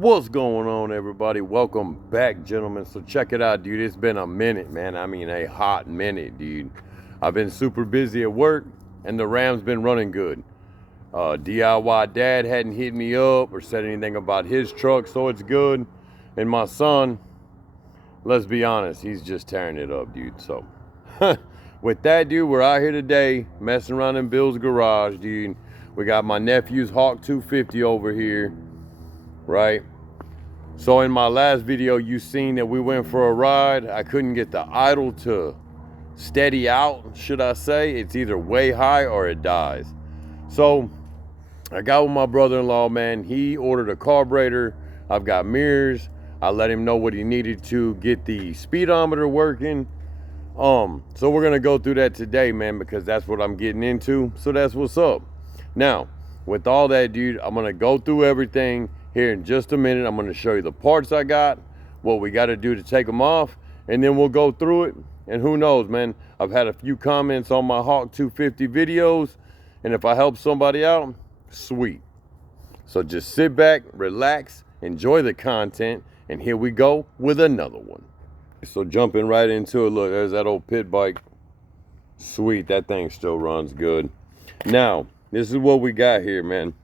What's going on, everybody? Welcome back, gentlemen. So check it out, dude. It's been a minute, man. I mean, a hot minute, dude. I've been super busy at work, and the Ram's been running good. DIY dad hadn't hit me up or said anything about his truck, so it's good. And my son, let's be honest, he's just tearing it up, dude. So with that, dude, we're out here today messing around in Bill's garage, dude. We got my nephew's Hawk 250 over here, right? So in my last video, you seen that we went for a ride. I couldn't get the idle to steady out, should I say. It's either way high or it dies. So I got with my brother-in-law, man. He ordered a carburetor. I've got mirrors. I let him know what he needed to get the speedometer working. So we're gonna go through that today, man, because that's what I'm getting into. So that's what's up. Now, with all that, dude, I'm gonna go through everything here in just a minute. I'm gonna show you the parts I got, what we gotta do to take them off, and then we'll go through it. And who knows, man, I've had a few comments on my Hawk 250 videos, and if I help somebody out, sweet. So just sit back, relax, enjoy the content, and here we go with another one. So jumping right into it, look, there's that old pit bike. Sweet, that thing still runs good. Now, this is what we got here, man.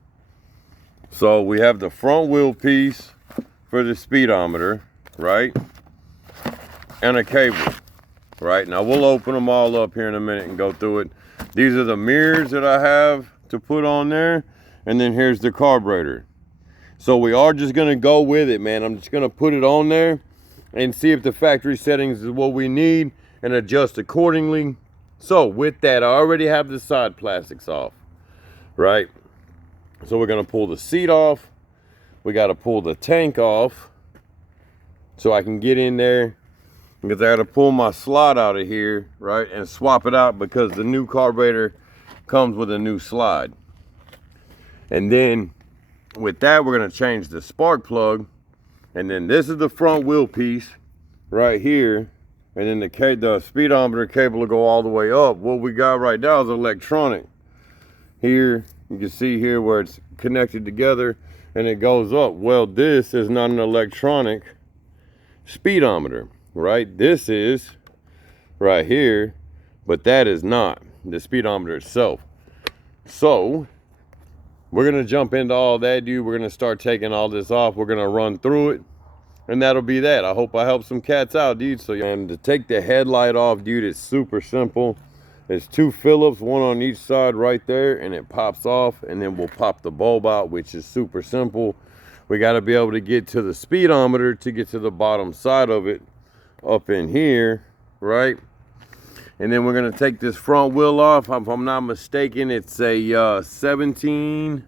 So we have the front wheel piece for the speedometer, right? And a cable, right? Now we'll open them all up here in a minute and go through it. These are the mirrors that I have to put on there. And then here's the carburetor. So we are just gonna go with it, man. I'm just gonna put it on there and see if the factory settings is what we need and adjust accordingly. So with that, I already have the side plastics off, right? So we're gonna pull the seat off. We gotta pull the tank off so I can get in there, because I gotta pull my slide out of here, right? And swap it out because the new carburetor comes with a new slide. And then with that, we're gonna change the spark plug. And then this is the front wheel piece right here. And then the speedometer cable will go all the way up. What we got right now is electronic. Here, you can see here where it's connected together and it goes up. Well, this is not an electronic speedometer, right? This is right here, but that is not the speedometer itself. So we're gonna jump into all that, dude. We're gonna start taking all this off. We're gonna run through it, and that'll be that. I hope I help some cats out, dude. So, and to take the headlight off, dude, it's super simple. There's two Phillips, one on each side right there, and it pops off, and then we'll pop the bulb out, which is super simple. We got to be able to get to the speedometer to get to the bottom side of it up in here, right? And then we're going to take this front wheel off. If I'm not mistaken, it's a 17.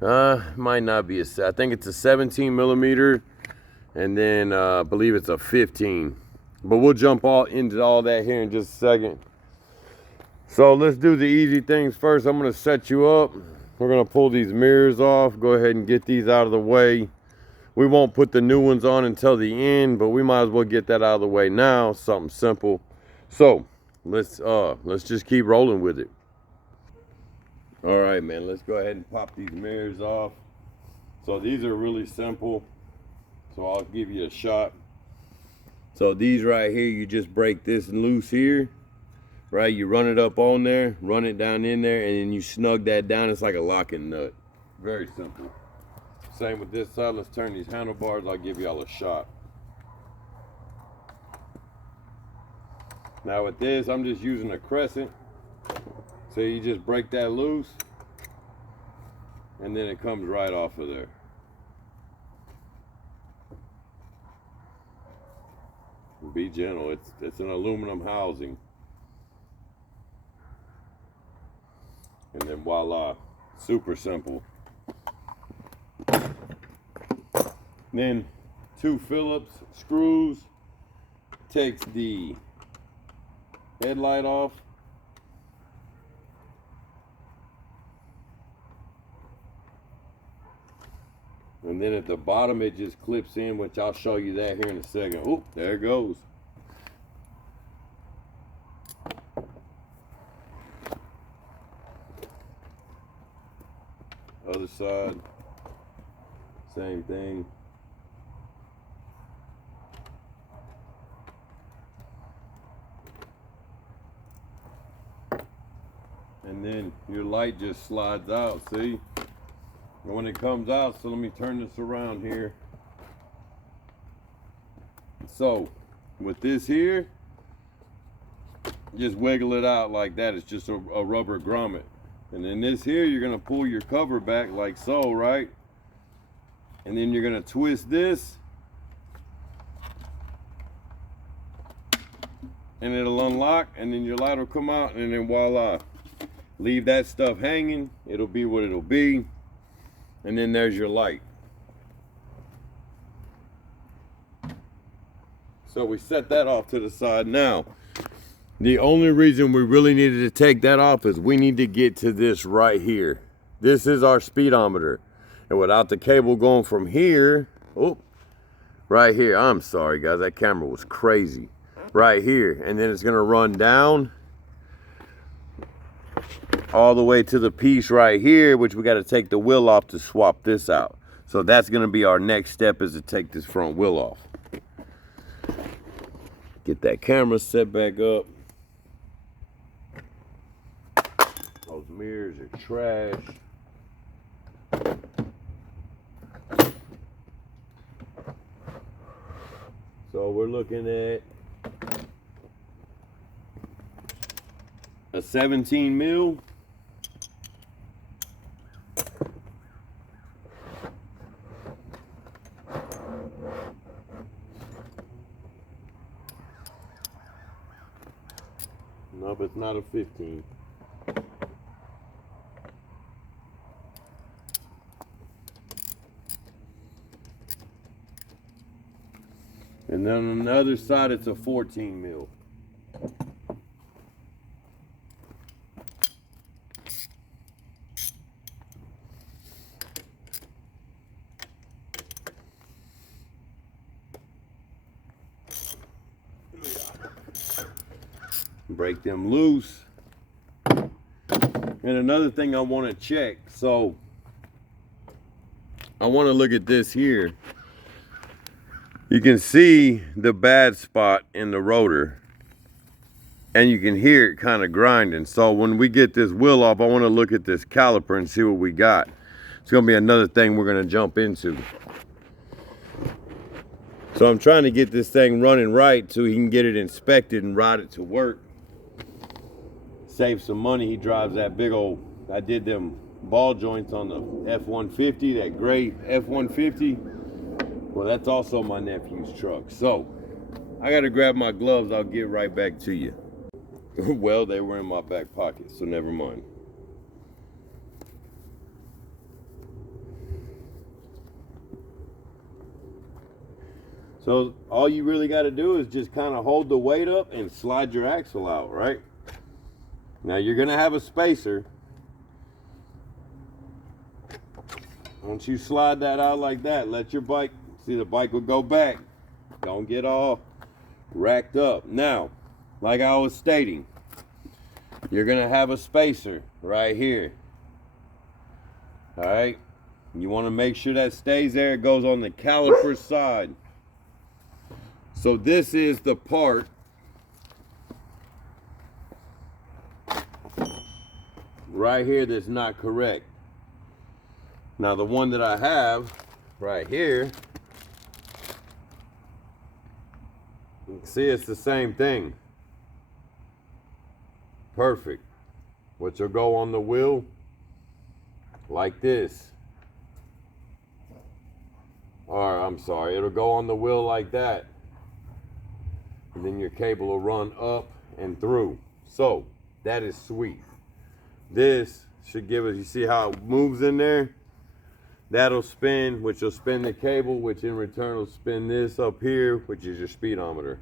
Might not be I think it's a 17 millimeter. And then I believe it's a 15. But we'll jump into all that here in just a second. So let's do the easy things first. I'm going to set you up. We're going to pull these mirrors off. Go ahead and get these out of the way. We won't put the new ones on until the end, but we might as well get that out of the way now. Something simple. So let's just keep rolling with it. All right, man, let's go ahead and pop these mirrors off. So these are really simple. So I'll give you a shot. So these right here, you just break this loose here, right? You run it up on there, run it down in there, and then you snug that down. It's like a locking nut. Very simple. Same with this side. Let's turn these handlebars. I'll give y'all a shot. Now with this, I'm just using a crescent. So you just break that loose, and then it comes right off of there. Be gentle. It's an aluminum housing. And then voila, super simple. Then two Phillips screws, takes the headlight off. And then at the bottom it just clips in, which I'll show you that here in a second. Oh, there it goes. Other side. same thing. And then your light just slides out, see? And when it comes out, so let me turn this around here. So, with this here, just wiggle it out like that. It's just a rubber grommet. And then this here, you're gonna pull your cover back like so, right? And then you're gonna twist this, and it'll unlock, and then your light will come out, and then voila. Leave that stuff hanging, it'll be what it'll be, and then there's your light. So we set that off to the side. Now, the only reason we really needed to take that off is we need to get to this right here. This is our speedometer. And without the cable going from here, oh, right here, I'm sorry guys, that camera was crazy. Right here, and then it's gonna run down all the way to the piece right here, which we gotta take the wheel off to swap this out. So that's gonna be our next step, is to take this front wheel off. Get that camera set back up. Those mirrors are trash. So we're looking at a 17 mil. No, but it's not a 15. And then on the other side, it's a 14 mil. Break them loose. And another thing I want to check, so I want to look at this here. You can see the bad spot in the rotor, and you can hear it kind of grinding. So when we get this wheel off, I want to look at this caliper and see what we got. It's going to be another thing we're going to jump into. So I'm trying to get this thing running right so he can get it inspected and ride it to work. Save some money. He drives that big old, I did them ball joints on the F-150, that gray F-150. Well, that's also my nephew's truck. So I got to grab my gloves. I'll get right back to you. Well, they were in my back pocket, so never mind. So all you really got to do is just kind of hold the weight up and slide your axle out, right? Now you're going to have a spacer. Once you slide that out like that, let your bike, see, the bike will go back. Don't get all racked up. Now, like I was stating, you're going to have a spacer right here. All right? You want to make sure that stays there. It goes on the caliper side. So this is the part right here that's not correct. Now the one that I have right here, you can see it's the same thing. Perfect. Which will go on the wheel like this. Or I'm sorry, it'll go on the wheel like that. And then your cable will run up and through. So that is sweet. This should give us, you see how it moves in there? That'll spin, which will spin the cable, which in return will spin this up here, which is your speedometer.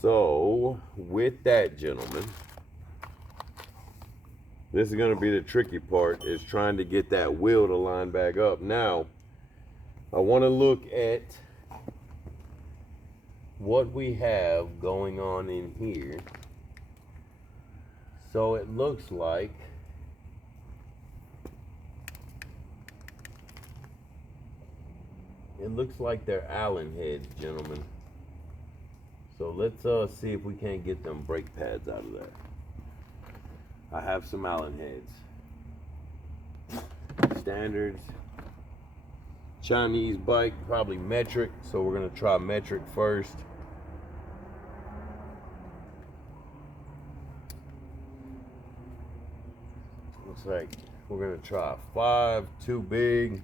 So with that, gentlemen, this is going to be the tricky part, is trying to get that wheel to line back up. Now, I want to look at what we have going on in here. So it looks like It looks like they're Allen heads, gentlemen. So let's see if we can't get them brake pads out of there. I have some Allen heads. Standards. Chinese bike, probably metric. So we're gonna try metric first. Looks like we're gonna try 5, too big.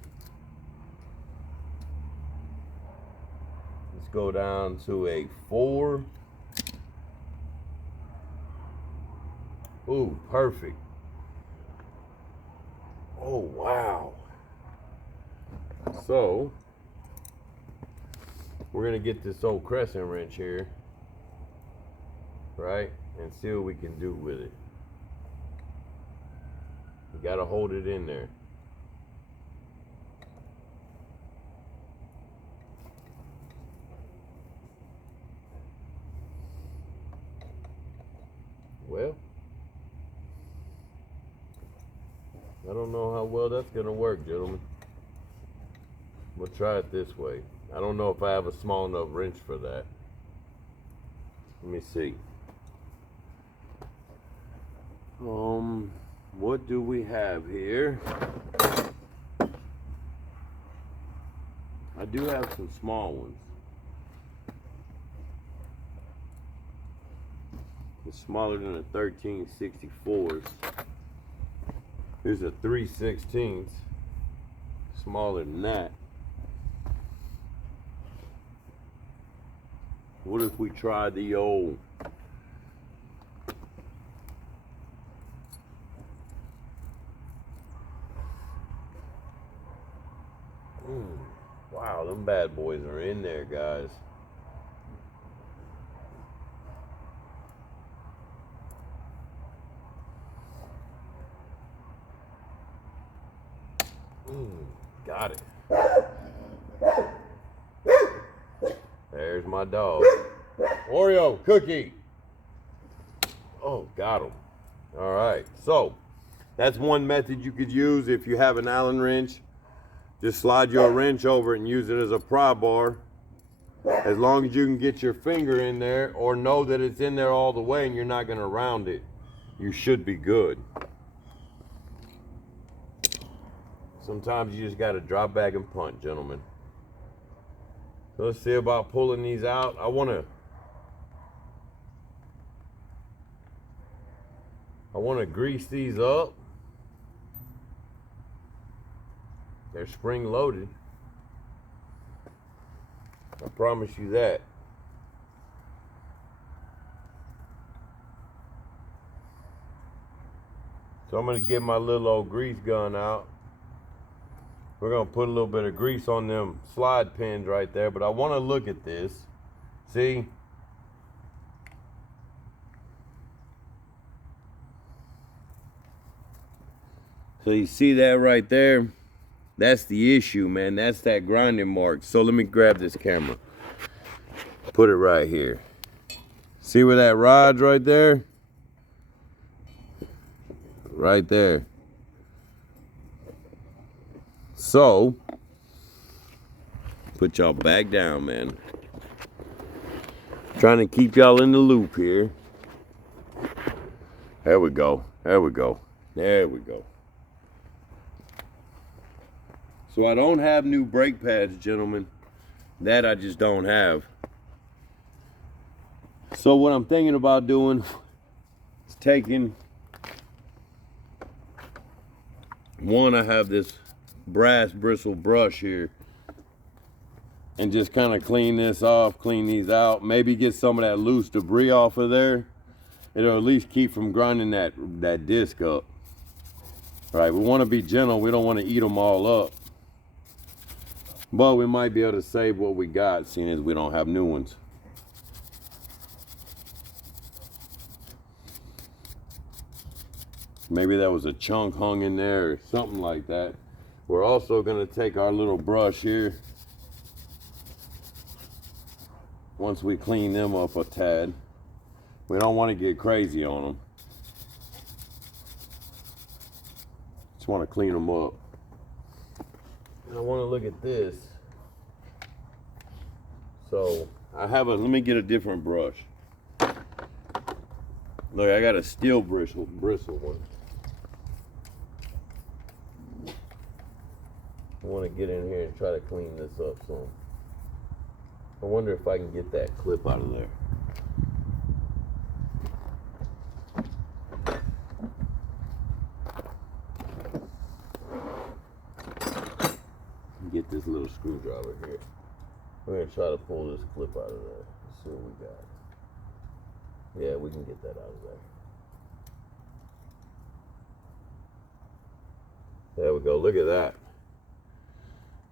Let's go down to a 4. Ooh, perfect. Oh, wow. So, we're gonna get this old crescent wrench here, right? And see what we can do with it. You gotta hold it in there. Well, I don't know how well that's gonna work, gentlemen. We'll try it this way. I don't know if I have a small enough wrench for that. Let me see. What do we have here? I do have some small ones. It's smaller than a 13/64. Here's a 3/16. Smaller than that. What if we try the old wow, them bad boys are in there, guys. Got it. There's my dog. Oreo, cookie. Oh, got him. All right, so that's one method you could use if you have an Allen wrench. Just slide your wrench over it and use it as a pry bar. As long as you can get your finger in there or know that it's in there all the way and you're not gonna round it, you should be good. Sometimes you just gotta drop back and punt, gentlemen. So let's see about pulling these out. I wanna grease these up. They're spring loaded. I promise you that. So I'm gonna get my little old grease gun out. We're gonna put a little bit of grease on them slide pins right there, but I wanna look at this. See? So you see that right there? That's the issue, man. That's that grinding mark. So let me grab this camera. Put it right here. See where that rod's right there? Right there. So, put y'all back down, man. Trying to keep y'all in the loop here. There we go. There we go. There we go. So I don't have new brake pads, gentlemen. That I just don't have. So what I'm thinking about doing is taking one, I have this brass bristle brush here, and just kind of clean this off, clean these out, maybe get some of that loose debris off of there. It'll at least keep from grinding that disc up. All right, we want to be gentle. We don't want to eat them all up. But we might be able to save what we got, seeing as we don't have new ones. Maybe that was a chunk hung in there or something like that. We're also going to take our little brush here. Once we clean them up a tad. We don't want to get crazy on them. Just want to clean them up. And I want to look at this. So I have let me get a different brush. Look, I got a steel bristle one. I want to get in here and try to clean this up some. I wonder if I can get that clip out of there. Get this little screwdriver here. We're gonna try to pull this clip out of there. Let's see what we got. Yeah, we can get that out of there. There we go. Look at that.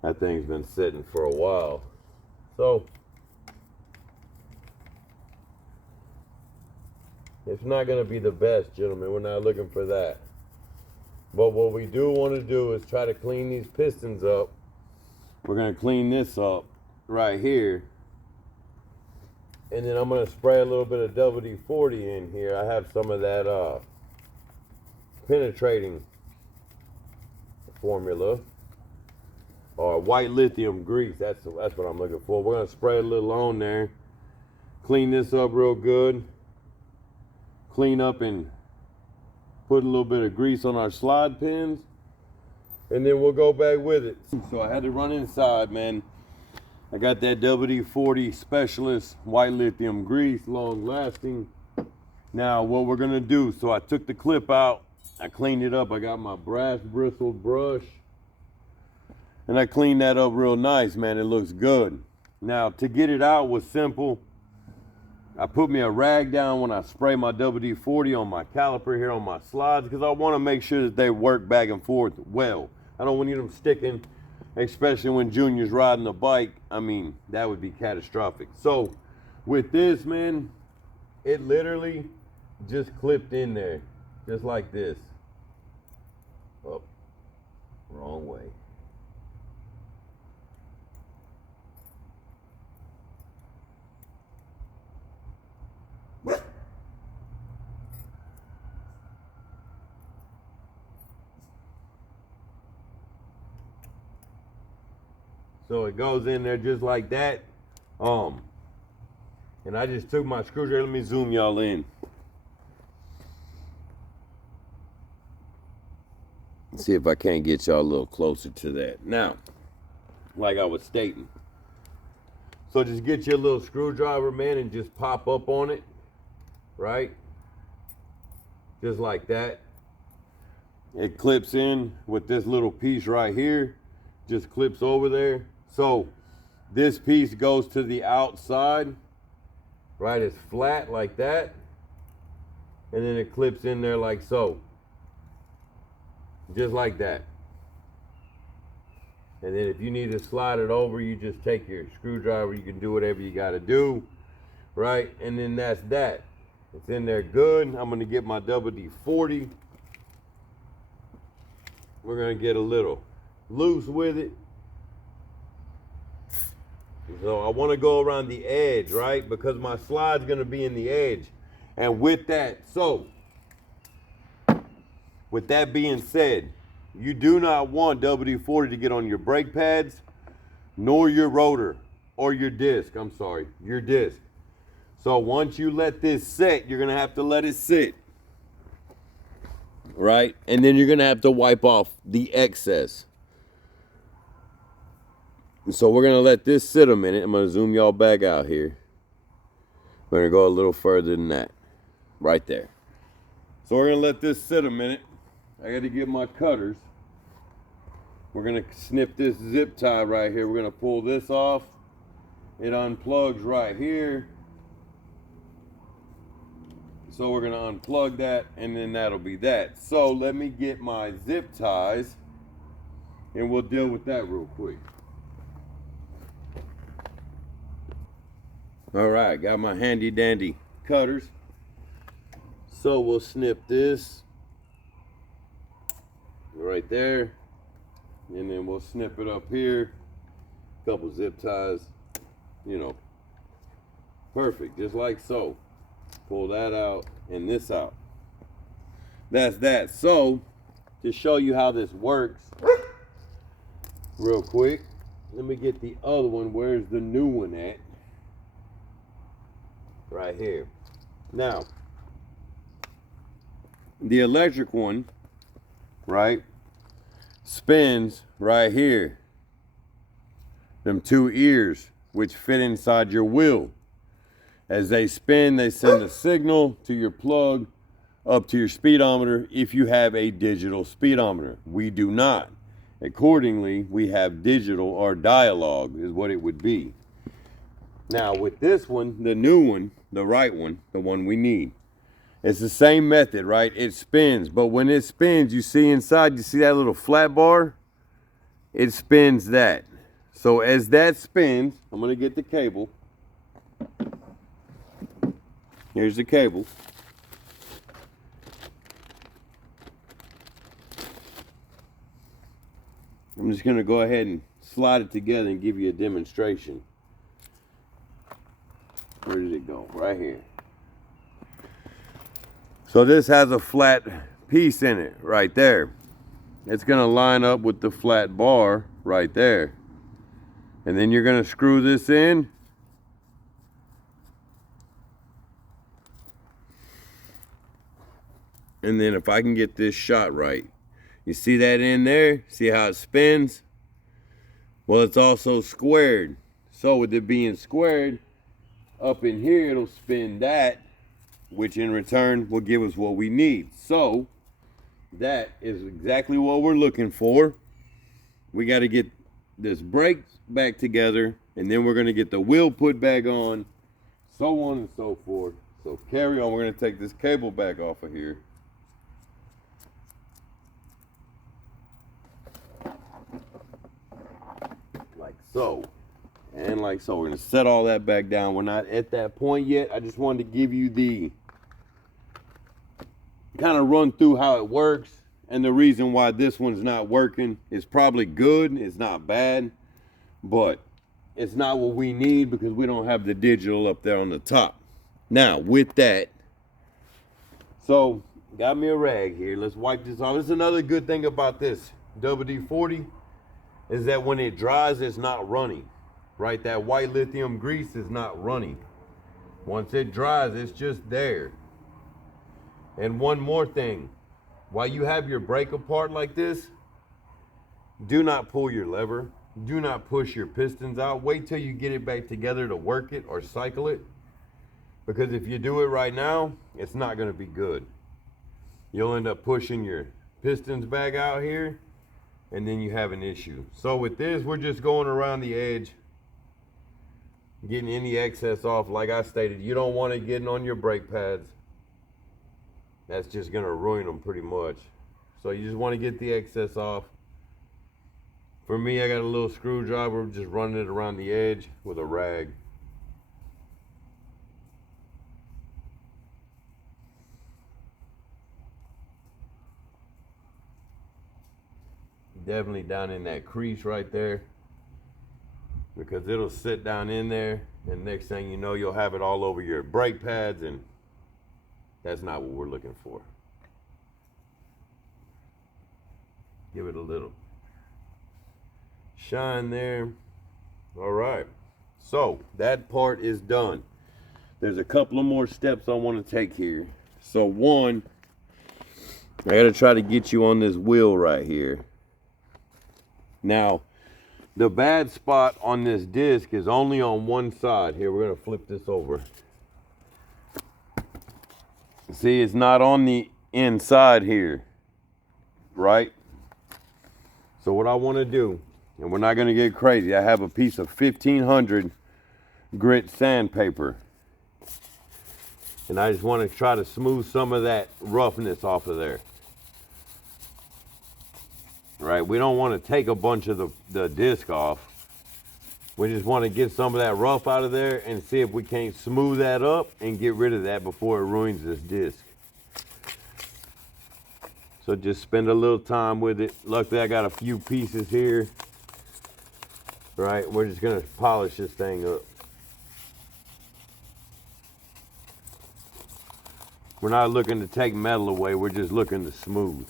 That thing's been sitting for a while. So it's not gonna be the best, gentlemen. We're not looking for that. But what we do want to do is try to clean these pistons up. We're gonna clean this up right here. And then I'm gonna spray a little bit of WD-40 in here. I have some of that penetrating formula, or white lithium grease. That's what I'm looking for. We're gonna spray a little on there. Clean this up real good. Clean up and put a little bit of grease on our slide pins, and then we'll go back with it. So I had to run inside, man. I got that WD-40 Specialist white lithium grease, long lasting. Now what we're gonna do, so I took the clip out, I cleaned it up. I got my brass bristled brush, and I cleaned that up real nice, man. It looks good. Now to get it out was simple. I put me a rag down when I spray my WD-40 on my caliper here on my slides, because I want to make sure that they work back and forth well. I don't want them sticking, especially when Junior's riding a bike. I mean, that would be catastrophic. So with this, man, it literally just clipped in there, just like this. Oh, wrong way. So it goes in there just like that. And I just took my screwdriver. Let me zoom y'all in. See if I can't get y'all a little closer to that. Now, like I was stating. So just get your little screwdriver, man, and just pop up on it, right? Just like that. It clips in with this little piece right here. Just clips over there. So this piece goes to the outside, right? It's flat like that. And then it clips in there like so. Just like that. And then if you need to slide it over, you just take your screwdriver. You can do whatever you got to do, right? And then that's that. It's in there good. I'm going to get my WD-40. We're going to get a little loose with it. So I want to go around the edge, right? Because my slide's going to be in the edge. And with that, so with that being said, you do not want WD-40 to get on your brake pads, nor your rotor, or your disc. I'm sorry, your disc. So once you let this set, you're going to have to let it sit, right? And then you're going to have to wipe off the excess. So we're going to let this sit a minute. I'm going to zoom y'all back out here. We're going to go a little further than that. Right there. So we're going to let this sit a minute. I got to get my cutters. We're going to snip this zip tie right here. We're going to pull this off. It unplugs right here. So we're going to unplug that, and then that'll be that. So let me get my zip ties, and we'll deal with that real quick. All right, got my handy dandy cutters. So we'll snip this right there, and then we'll snip it up here. Couple zip ties, you know, perfect, just like so. Pull that out and this out. That's that. So to show you how this works real quick, let me get the other one. Where's the new one at? right here. Now, the electric one, right, spins right here. Them two ears, which fit inside your wheel. As they spin, they send a signal to your plug up to your speedometer if you have a digital speedometer. We do not. Accordingly, we have digital or dialogue is what it would be. Now with this one, the new one, the right one, the one we need, it's the same method, right? It spins, but when it spins, you see inside, you see that little flat bar? It spins that. So as that spins, I'm gonna get the cable. Here's the cable. I'm just gonna go ahead and slide it together and give you a demonstration. Where did it go? Right here. So this has a flat piece in it right there. It's gonna line up with the flat bar right there. And then you're gonna screw this in. And then if I can get this shot right, you see that in there? See how it spins? Well, it's also squared. So with it being squared, up in here, it'll spin that, which in return will give us what we need. So that is exactly what we're looking for. We got to get this brake back together, and then we're going to get the wheel put back on, so on and so forth. So carry on. We're going to take this cable back off of here. Like so. And like so. We're going to set all that back down. We're not at that point yet. I just wanted to give you the kind of run through how it works. And the reason why this one's not working is probably good. It's not bad. But it's not what we need because we don't have the digital up there on the top. Now, with that, so got me a rag here. Let's wipe this off. This is another good thing about this WD-40 is that when it dries, it's not runny. Right? That white lithium grease is not runny. Once it dries, it's just there. And one more thing. While you have your brake apart like this, do not pull your lever. Do not push your pistons out. Wait till you get it back together to work it or cycle it. Because if you do it right now, it's not going to be good. You'll end up pushing your pistons back out here, and then you have an issue. So with this, we're just going around the edge, getting any excess off. Like I stated, you don't want it getting on your brake pads. That's just going to ruin them pretty much. So you just want to get the excess off. For me, I got a little screwdriver, just running it around the edge with a rag. Definitely down in that crease right there, because it'll sit down in there, and next thing you know, you'll have it all over your brake pads, and that's not what we're looking for. Give it a little shine there. All right, so that part is done. There's a couple of more steps I want to take here. So one, I got to try to get you on this wheel right here. Now, the bad spot on this disc is only on one side. Here, we're going to flip this over. See, it's not on the inside here, right? So what I want to do, and we're not going to get crazy, I have a piece of 1500 grit sandpaper. And I just want to try to smooth some of that roughness off of there. Right, we don't want to take a bunch of the disc off. We just want to get some of that rough out of there and see if we can't smooth that up and get rid of that before it ruins this disc. So just spend a little time with it. Luckily, I got a few pieces here. Right, we're just gonna polish this thing up. We're not looking to take metal away, we're just looking to smooth.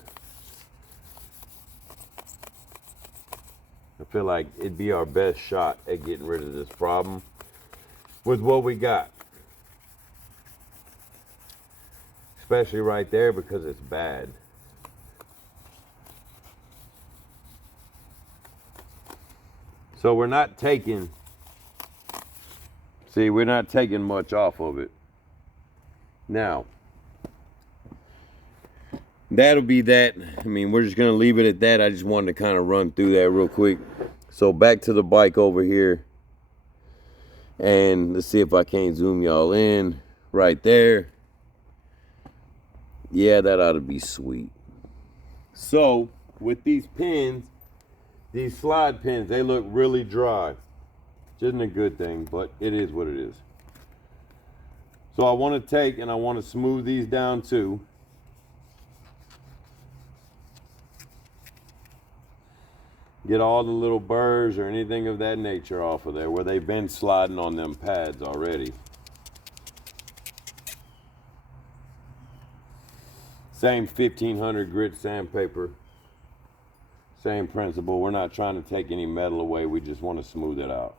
I feel like it'd be our best shot at getting rid of this problem with what we got. especially right there because it's bad. So we're not taking, see, we're not taking much off of it. Now, that'll be that. I mean, we're just gonna leave it at that. I just wanted to kind of run through that real quick. So back to the bike over here. And let's see if I can't zoom y'all in right there. Yeah, that ought to be sweet. So with these pins, these slide pins, they look really dry. Which isn't a good thing, but it is what it is. So I want to take and I want to smooth these down too. Get all the little burrs or anything of that nature off of there where they've been sliding on them pads already. Same 1500 grit sandpaper. Same principle. We're not trying to take any metal away. We just want to smooth it out.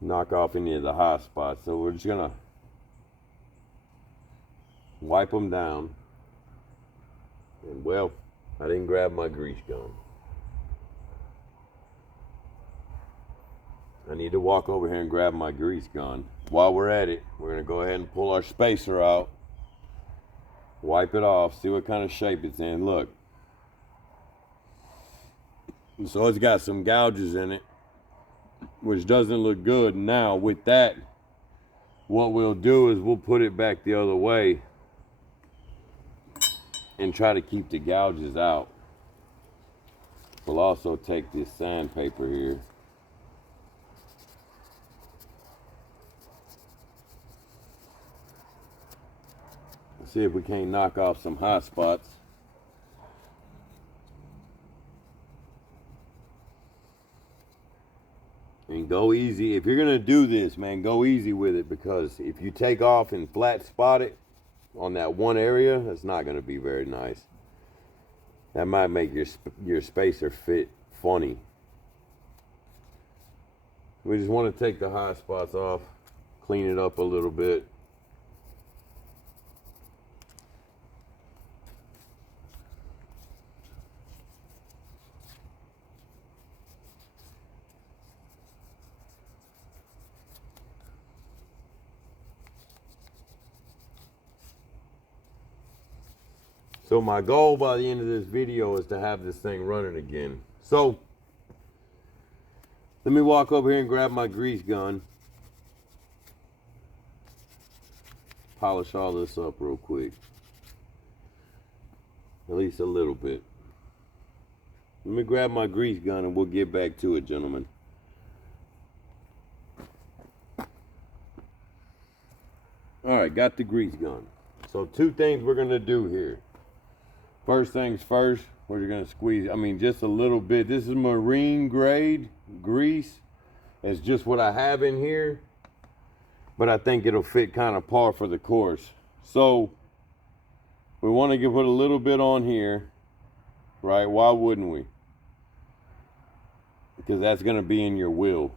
Knock off any of the hot spots. So we're just gonna wipe them down. And well, I didn't grab my grease gun. I need to walk over here and grab my grease gun. While we're at it, we're gonna go ahead and pull our spacer out. Wipe it off, see what kind of shape it's in. Look. So it's got some gouges in it, which doesn't look good. Now with that, what we'll do is we'll put it back the other way and try to keep the gouges out. We'll also take this sandpaper here. See if we can't knock off some hot spots. And go easy. If you're gonna do this, man, go easy with it, because if you take off and flat spot it on that one area, that's not gonna be very nice. That might make your spacer fit funny. We just want to take the hot spots off, clean it up a little bit. So my goal by the end of this video is to have this thing running again. So let me walk over here and grab my grease gun. Polish all this up real quick. At least a little bit. Let me grab my grease gun and we'll get back to it, gentlemen. All right, got the grease gun. So two things we're gonna do here. First things first, we're gonna squeeze, just a little bit. This is marine grade grease. It's just what I have in here, but I think it'll fit kind of par for the course. So we want to put a little bit on here, right? Why wouldn't we? Because that's gonna be in your wheel.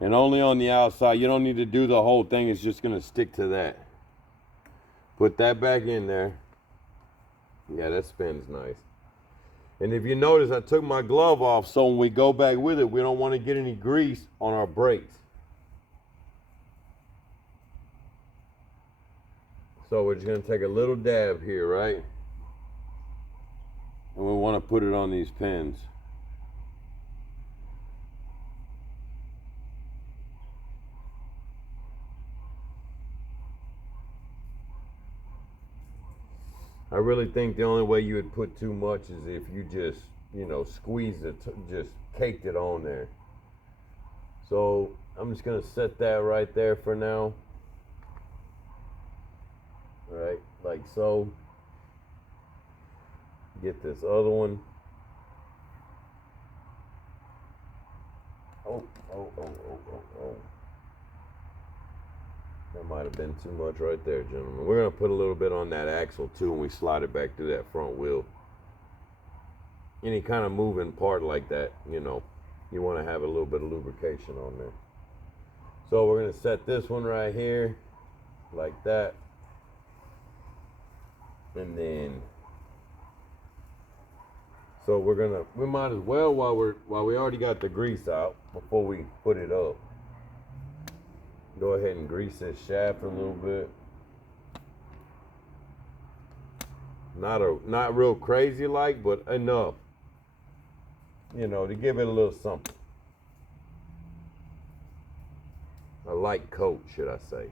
And only on the outside. You don't need to do the whole thing. It's just gonna stick to that. Put that back in there. Yeah, that spins nice. And if you notice, I took my glove off, so when we go back with it, we don't want to get any grease on our brakes. So we're just going to take a little dab here, right? And we want to put it on these pins. I really think the only way you would put too much is if you just, squeezed it, just caked it on there. So I'm just gonna set that right there for now. Right, like so. Get this other one. Oh. That might have been too much right there, gentlemen. We're going to put a little bit on that axle too when we slide it back to that front wheel. Any kind of moving part like that, you know, you want to have a little bit of lubrication on there. So we're going to set this one right here like that. And then, so we might as well, while we already got the grease out, before we put it up, go ahead and grease this shaft a little bit. Not real crazy like, but enough, you know, to give it a little something. A light coat, should I say.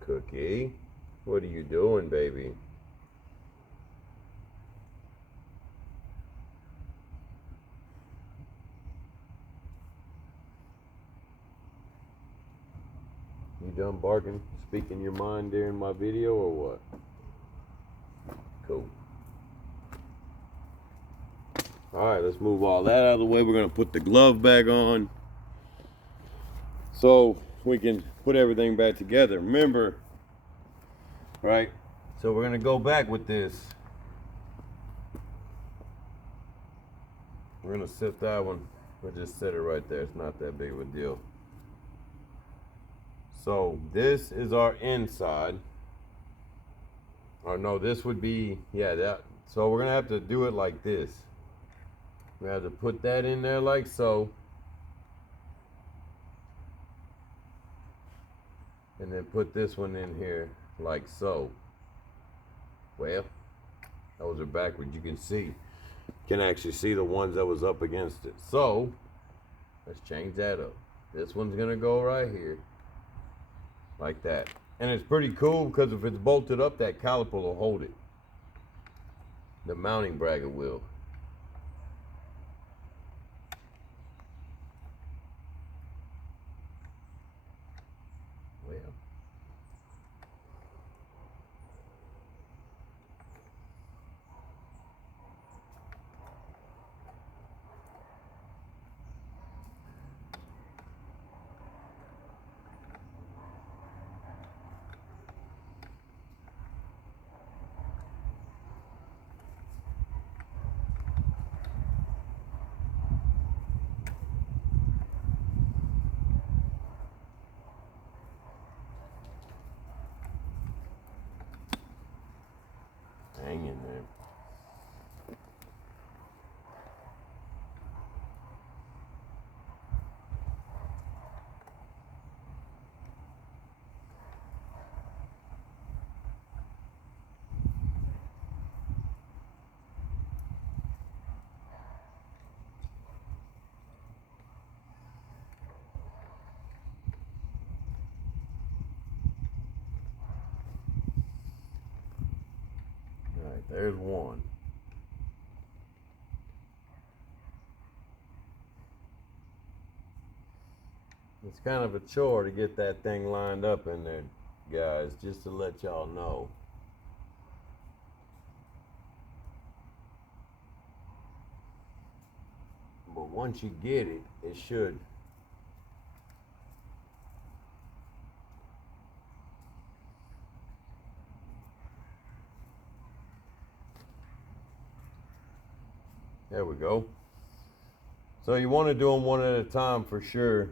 Cookie, what are you doing, baby? You done barking, speaking your mind during my video, or what? Cool. Alright, let's move all that out of the way. We're going to put the glove back on so we can put everything back together. Remember, right? So we're going to go back with this. We're going to set that one. We'll just set it right there. It's not that big of a deal. So this is our inside. Or no, this would be, yeah, that. So we're going to have to do it like this. We have to put that in there like so. And then put this one in here like so. Well, those are backwards. You can see. You can actually see the ones that was up against it. So, let's change that up. This one's going to go right here. Like that. And it's pretty cool because if it's bolted up, that caliper will hold it. The mounting bracket will. Well. Hang in there. All right, there's one. It's kind of a chore to get that thing lined up in there, guys, just to let y'all know. But once you get it, it should. There we go. So you want to do them one at a time for sure.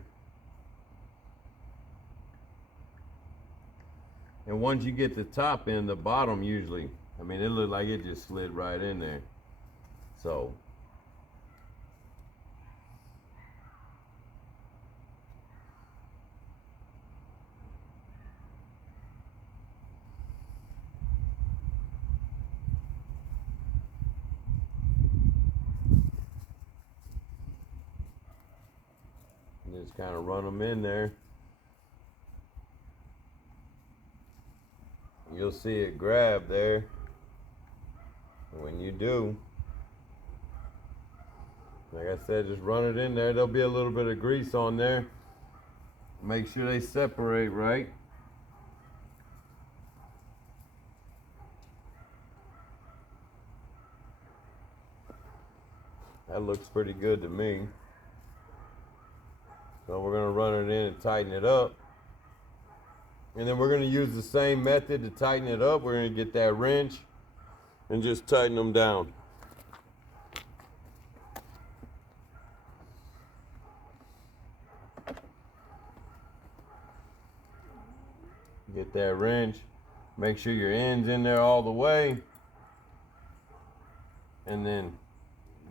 And once you get the top in, the bottom usually, I mean, it looked like it just slid right in there. So. Just kind of run them in there. You'll see it grab there. When you do, like I said, just run it in there. There'll be a little bit of grease on there. Make sure they separate right. That looks pretty good to me. So we're gonna run it in and tighten it up. And then we're gonna use the same method to tighten it up. We're gonna get that wrench and just tighten them down. Get that wrench, make sure your end's in there all the way, and then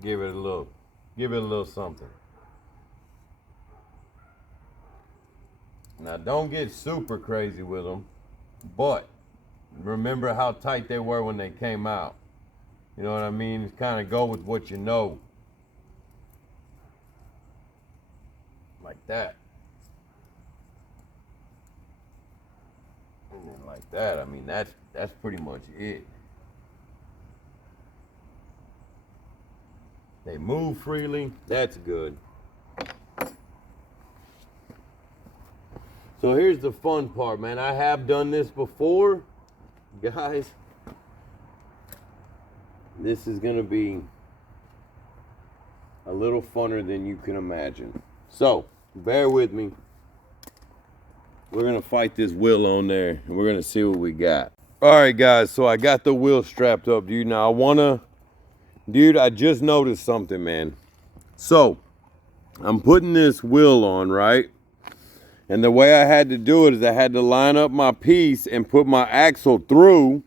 give it a little something. Now don't get super crazy with them, but remember how tight they were when they came out. You know what I mean? It's kind of go with what you know. Like that. And then like that. I mean, that's pretty much it. They move freely. That's good. So here's the fun part, man. I have done this before, guys. This is gonna be a little funner than you can imagine. So bear with me. We're gonna fight this wheel on there and we're gonna see what we got. All right, guys, so I got the wheel strapped up, dude. Now I just noticed something, man. So I'm putting this wheel on, right? And the way I had to do it is I had to line up my piece and put my axle through,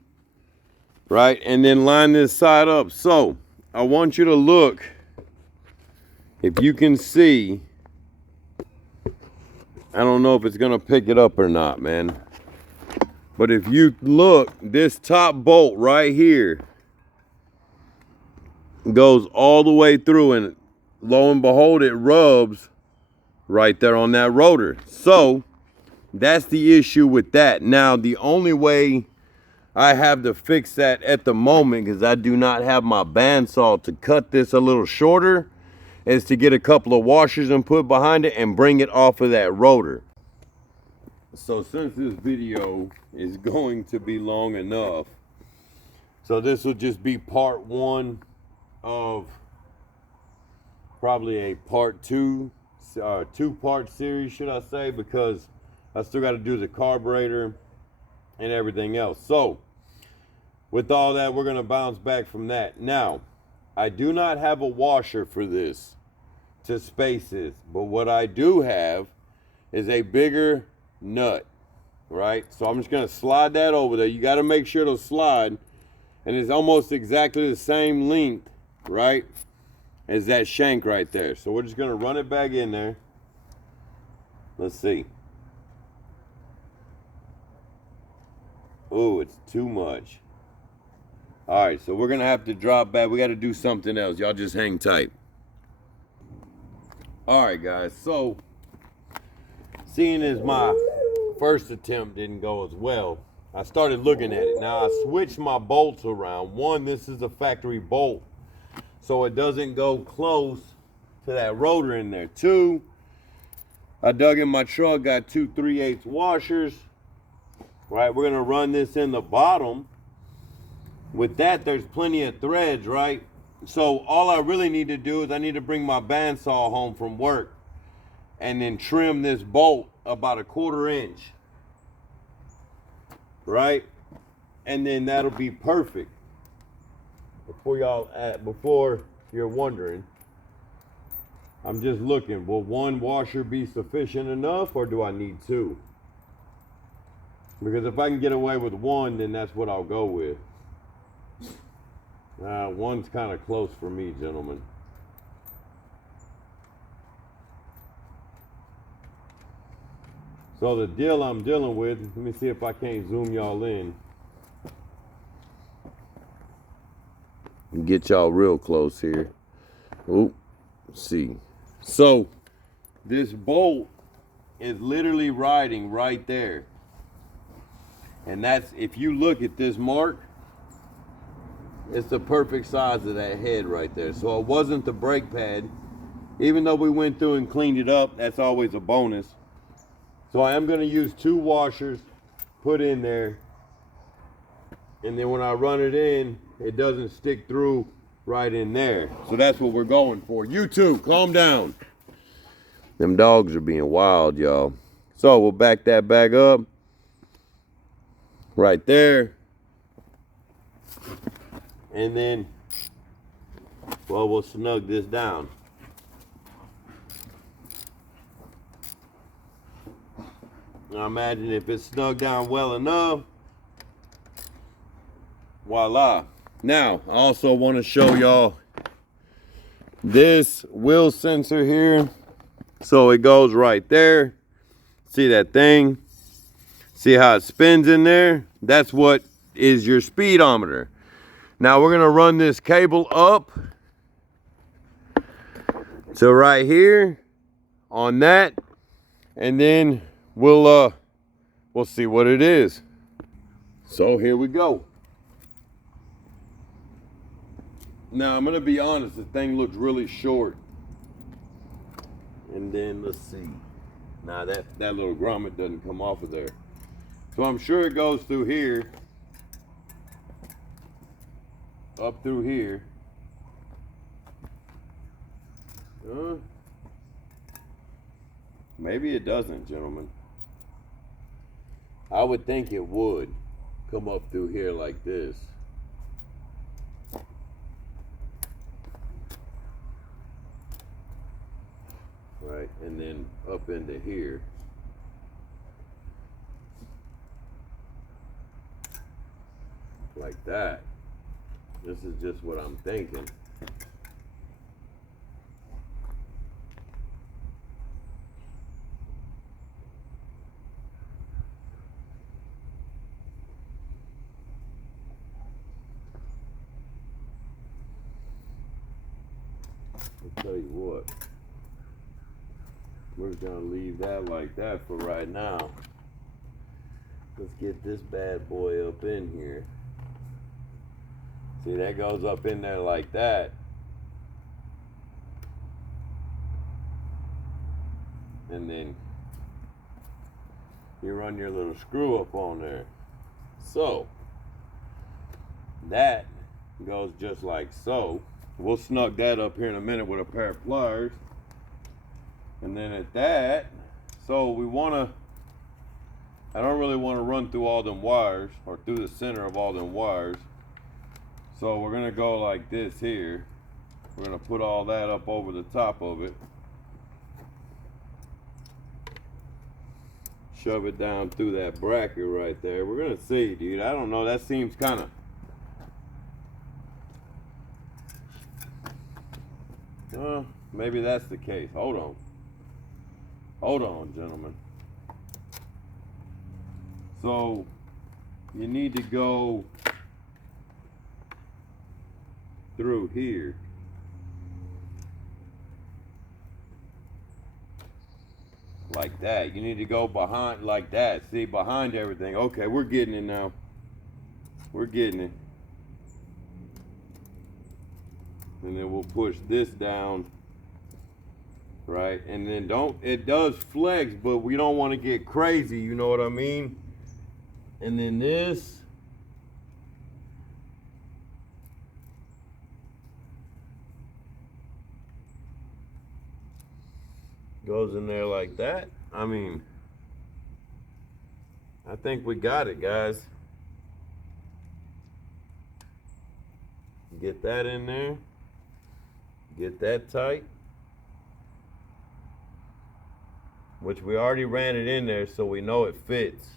right? And then line this side up. So I want you to look, if you can see, I don't know if it's gonna pick it up or not, man. But if you look, this top bolt right here goes all the way through, and lo and behold, it rubs right there on that rotor. So that's the issue with that. Now, the only way I have to fix that at the moment, because I do not have my bandsaw to cut this a little shorter, is to get a couple of washers and put behind it and bring it off of that rotor. So since this video is going to be long enough, so this will just be part one of probably a part two-part series, should I say, because I still got to do the carburetor and everything else. So with all that, we're going to bounce back from that. Now, I do not have a washer for this to space this, but what I do have is a bigger nut, right? So I'm just going to slide that over there. You got to make sure it'll slide, and it's almost exactly the same length, right, as that shank right there. So we're just going to run it back in there. Let's see. Oh, it's too much. All right, so we're going to have to drop back. We got to do something else. Y'all just hang tight. All right, guys. So seeing as my first attempt didn't go as well, I started looking at it. Now, I switched my bolts around. One, this is a factory bolt, so it doesn't go close to that rotor in there. Two, I dug in my truck, got 2 3/8 washers. Right, we're gonna run this in the bottom. With that, there's plenty of threads, right? So all I really need to do is I need to bring my bandsaw home from work and then trim this bolt about 1/4 inch, right? And then that'll be perfect. Before you're wondering, I'm just looking, will 1 washer be sufficient enough, or do I need 2? Because if I can get away with 1, then that's what I'll go with. 1's kind of close for me, gentlemen. So the deal I'm dealing with, let me see if I can't zoom y'all in. Get y'all real close here. Oh, let's see. So this bolt is literally riding right there. And that's, if you look at this mark, it's the perfect size of that head right there. So it wasn't the brake pad. Even though we went through and cleaned it up, that's always a bonus. So I am going to use 2 washers, put in there, and then when I run it in, it doesn't stick through right in there. So that's what we're going for. You two, calm down. Them dogs are being wild, y'all. So we'll back that back up right there. And then, well, we'll snug this down. Now imagine if it's snug down well enough, voila. Now, I also want to show y'all this wheel sensor here. So it goes right there. See that thing? See how it spins in there? That's what is your speedometer. Now we're gonna run this cable up to right here on that, and then we'll see what it is. So here we go. Now I'm gonna be honest, the thing looks really short. And then let's see. Now that little grommet doesn't come off of there. So I'm sure it goes through here, up through here. Maybe it doesn't, gentlemen. I would think it would come up through here like this. Right, and then up into here. Like that. This is just what I'm thinking. I'll tell you what. We're gonna leave that like that for right now. Let's get this bad boy up in here. See, that goes up in there like that. And then you run your little screw up on there. So that goes just like so. We'll snug that up here in a minute with a pair of pliers. And then at that, so we wanna, I don't really wanna run through all them wires or through the center of all them wires. So we're gonna go like this here. We're gonna put all that up over the top of it. Shove it down through that bracket right there. We're gonna see, dude. I don't know, that seems kinda, maybe that's the case. Hold on. Hold on, gentlemen. So you need to go through here. Like that. You need to go behind like that. See, behind everything. Okay, we're getting it now. We're getting it. And then we'll push this down. Right, and then it does flex, but we don't want to get crazy, you know what I mean? And then this goes in there like that. I mean, I think we got it, guys. Get that in there. Get that tight. Which we already ran it in there, so we know it fits.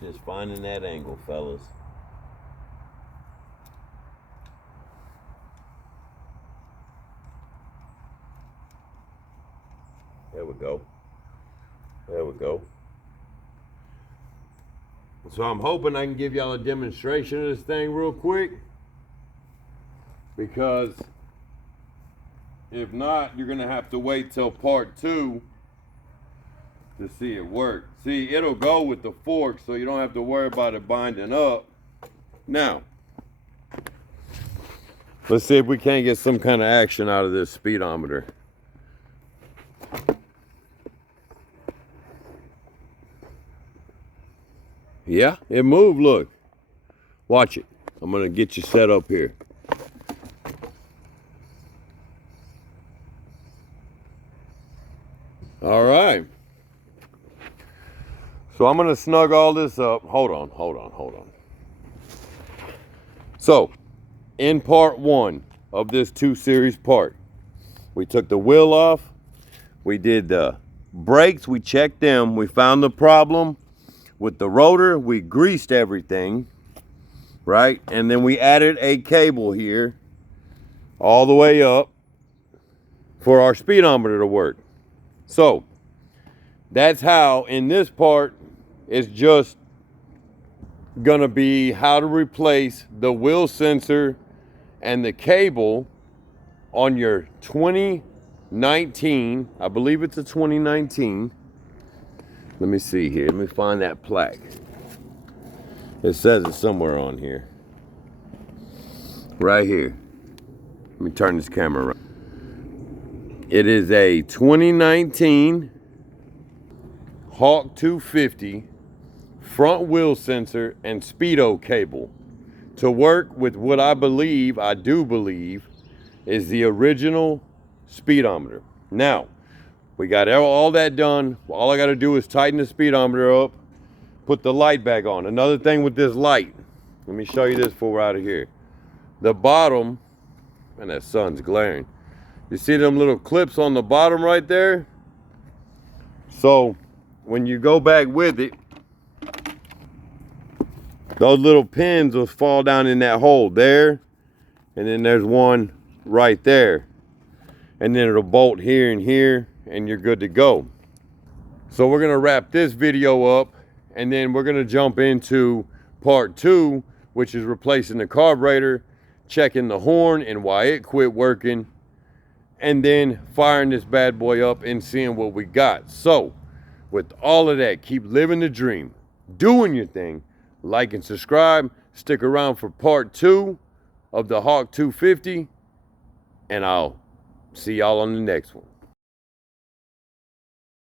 Just finding that angle, fellas. There we go. There we go. So I'm hoping I can give y'all a demonstration of this thing real quick, because if not, you're gonna have to wait till part 2 to see it work. See, it'll go with the fork, so you don't have to worry about it binding up. Now, let's see if we can't get some kind of action out of this speedometer. Yeah, it moved, look. Watch it. I'm gonna get you set up here. All right. So I'm gonna snug all this up. Hold on. So, in part 1 of this 2-series part, we took the wheel off, we did the brakes, we checked them, we found the problem with the rotor, we greased everything, right? And then we added a cable here all the way up for our speedometer to work. So, that's how in this part it's just gonna be how to replace the wheel sensor and the cable on your 2019, I believe it's a 2019. Let me see here, let me find that plaque. It says it somewhere on here. Right here. Let me turn this camera around. It is a 2019 Hawk 250 front wheel sensor and speedo cable to work with what I do believe, is the original speedometer. Now, we got all that done. All I got to do is tighten the speedometer up, put the light back on. Another thing with this light, let me show you this before we're out of here. The bottom, and that sun's glaring. You see them little clips on the bottom right there? So, when you go back with it, those little pins will fall down in that hole there, and then there's one right there, and then it'll bolt here and here, and you're good to go. So we're gonna wrap this video up, and then we're gonna jump into part 2, which is replacing the carburetor, checking the horn and why it quit working, and then firing this bad boy up and seeing what we got. So with all of that, keep living the dream, doing your thing. Like and subscribe. Stick around for part 2 of the Hawk 250, and I'll see y'all on the next one.